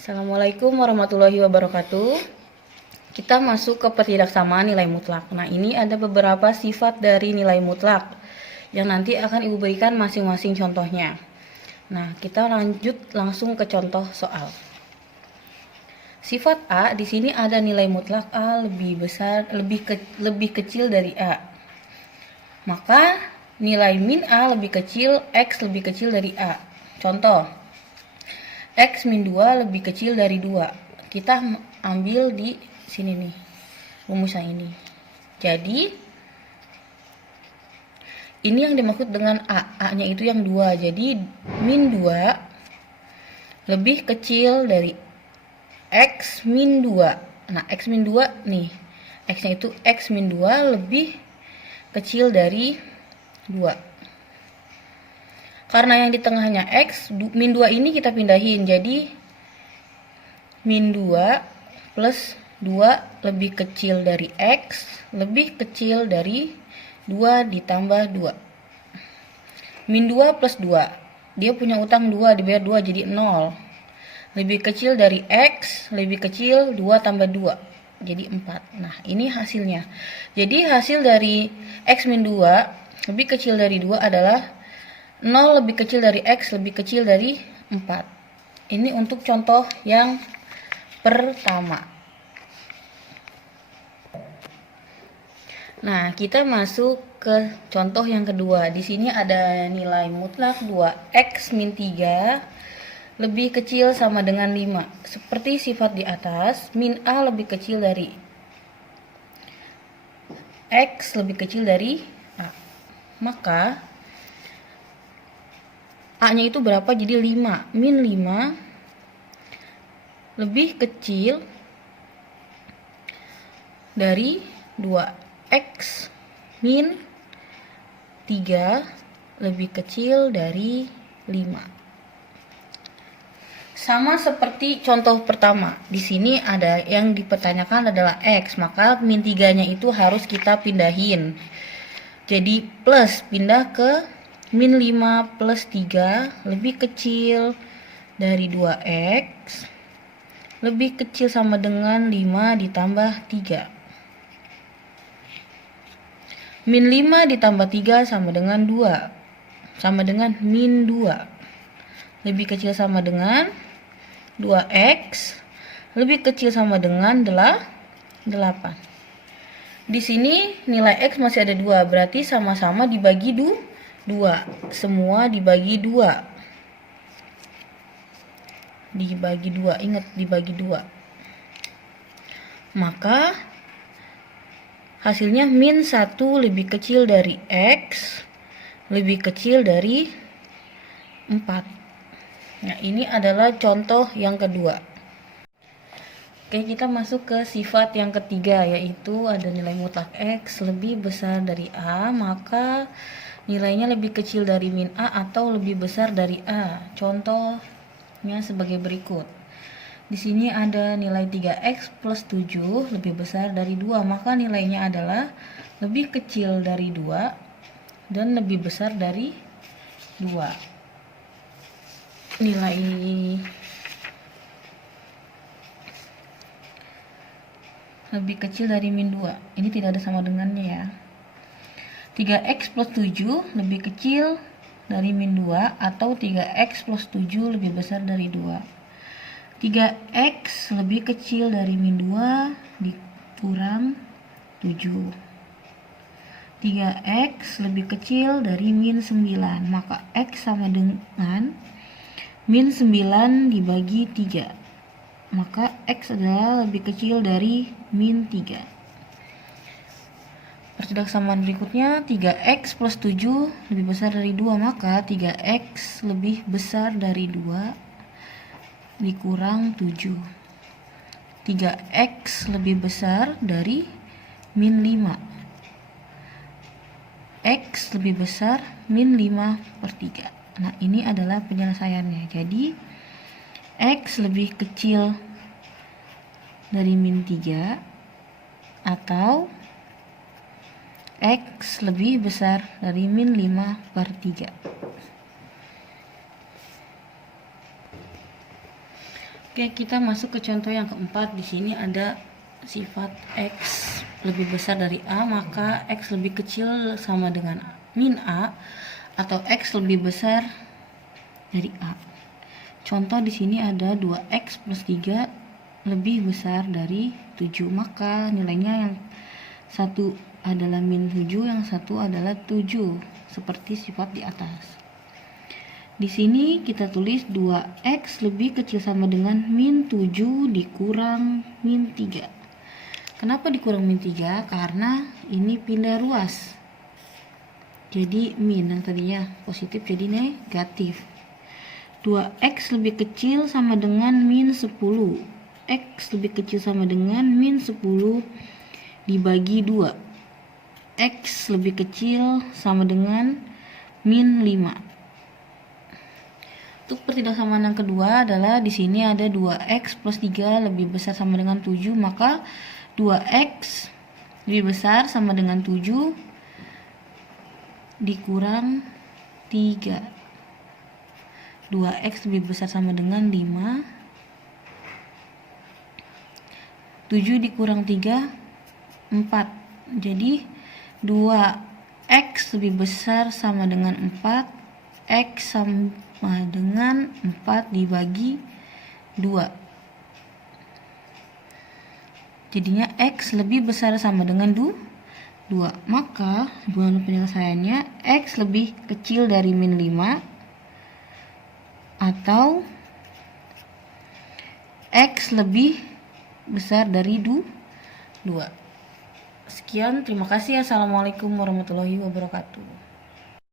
Assalamualaikum warahmatullahi wabarakatuh. Kita masuk ke pertidaksamaan nilai mutlak. Nah, ini ada beberapa sifat dari nilai mutlak yang nanti akan Ibu berikan masing-masing contohnya. Nah, kita lanjut langsung ke contoh soal. Sifat A, di sini ada nilai mutlak A lebih kecil dari A. Maka nilai min A lebih kecil, X lebih kecil dari A. Contoh, X min 2 lebih kecil dari 2. Kita ambil di sini nih, rumusan ini. Jadi, ini yang dimaksud dengan A. A-nya itu yang 2. Jadi, min 2 lebih kecil dari X min 2. Nah, X min 2 nih. X-nya itu X min 2 lebih kecil dari 2. Karena yang di tengahnya X, min 2 ini kita pindahin. Jadi, min 2 plus 2 lebih kecil dari X, lebih kecil dari 2 ditambah 2. Min 2 plus 2. Dia punya utang 2, dibayar 2 jadi 0. Lebih kecil dari X, lebih kecil 2 tambah 2. Jadi 4. Nah, ini hasilnya. Jadi hasil dari X min 2 lebih kecil dari 2 adalah 0 lebih kecil dari X lebih kecil dari 4. Ini untuk contoh yang pertama. Nah, kita masuk ke contoh yang kedua. Di sini ada nilai mutlak 2X min 3 lebih kecil sama dengan 5. Seperti sifat di atas, min A lebih kecil dari X lebih kecil dari A. Maka A-nya itu berapa? Jadi 5. Min 5 lebih kecil dari 2X min 3 lebih kecil dari 5. Sama seperti contoh pertama. Di sini ada yang dipertanyakan adalah X, maka min 3-nya itu harus kita pindahin. Jadi plus, pindah ke min 5 plus 3 lebih kecil dari 2X lebih kecil sama dengan 5 ditambah 3. Min 5 ditambah 3 sama dengan 2. Sama dengan min 2. Lebih kecil sama dengan 2X lebih kecil sama dengan 8. Di sini nilai X masih ada 2, berarti sama-sama dibagi 2. Semua dibagi 2. Dibagi 2, ingat dibagi 2. Maka hasilnya min 1 lebih kecil dari X lebih kecil dari 4. Nah, ini adalah contoh yang kedua. Oke, kita masuk ke sifat yang ketiga, yaitu ada nilai mutlak X lebih besar dari A, maka nilainya lebih kecil dari min A atau lebih besar dari A. Contohnya sebagai berikut. Di sini ada nilai 3X plus 7 lebih besar dari 2, maka nilainya adalah lebih kecil dari 2 dan lebih besar dari 2. Nilai lebih kecil dari min 2. Ini tidak ada sama dengannya ya. 3X plus 7 lebih kecil dari min 2 atau 3X plus 7 lebih besar dari 2. 3X lebih kecil dari min 2 dikurang 7. 3X lebih kecil dari min 9. Maka X sama dengan min 9 dibagi 3. Maka X adalah lebih kecil dari min 3. Pertidaksamaan berikutnya, 3X plus 7 lebih besar dari 2. Maka 3X lebih besar dari 2 dikurang 7. 3X lebih besar dari min 5. X lebih besar min 5 per 3. Nah, ini adalah penyelesaiannya. Jadi, X lebih kecil dari min 3 atau X lebih besar dari min 5 per 3. Oke, kita masuk ke contoh yang keempat. Di sini ada sifat X lebih besar dari A, maka X lebih kecil sama dengan min A, atau X lebih besar dari A. Contoh di sini ada 2X plus 3 lebih besar dari 7, maka nilainya yang satu adalah min 7, yang satu adalah 7, seperti sifat di atas. Di sini kita tulis 2X lebih kecil sama dengan min 7 dikurang min 3. Kenapa dikurang min 3? Karena ini pindah ruas. Jadi min yang tadinya positif jadi negatif. 2X lebih kecil sama dengan min 10. X lebih kecil sama dengan min 10 dibagi 2. X lebih kecil sama dengan min 5. Untuk pertidaksamaan yang kedua adalah di sini ada 2X plus 3 lebih besar sama dengan 7, maka 2X lebih besar sama dengan 7 dikurang 3. 2X lebih besar sama dengan 5. 7 dikurang 3, 4. Jadi 2X lebih besar sama dengan 4. X sama dengan 4 dibagi 2. Jadinya X lebih besar sama dengan 2. Maka hubungan penyelesaiannya X lebih kecil dari min 5 atau X lebih besar dari 2. Sekian, terima kasih. Assalamualaikum warahmatullahi wabarakatuh.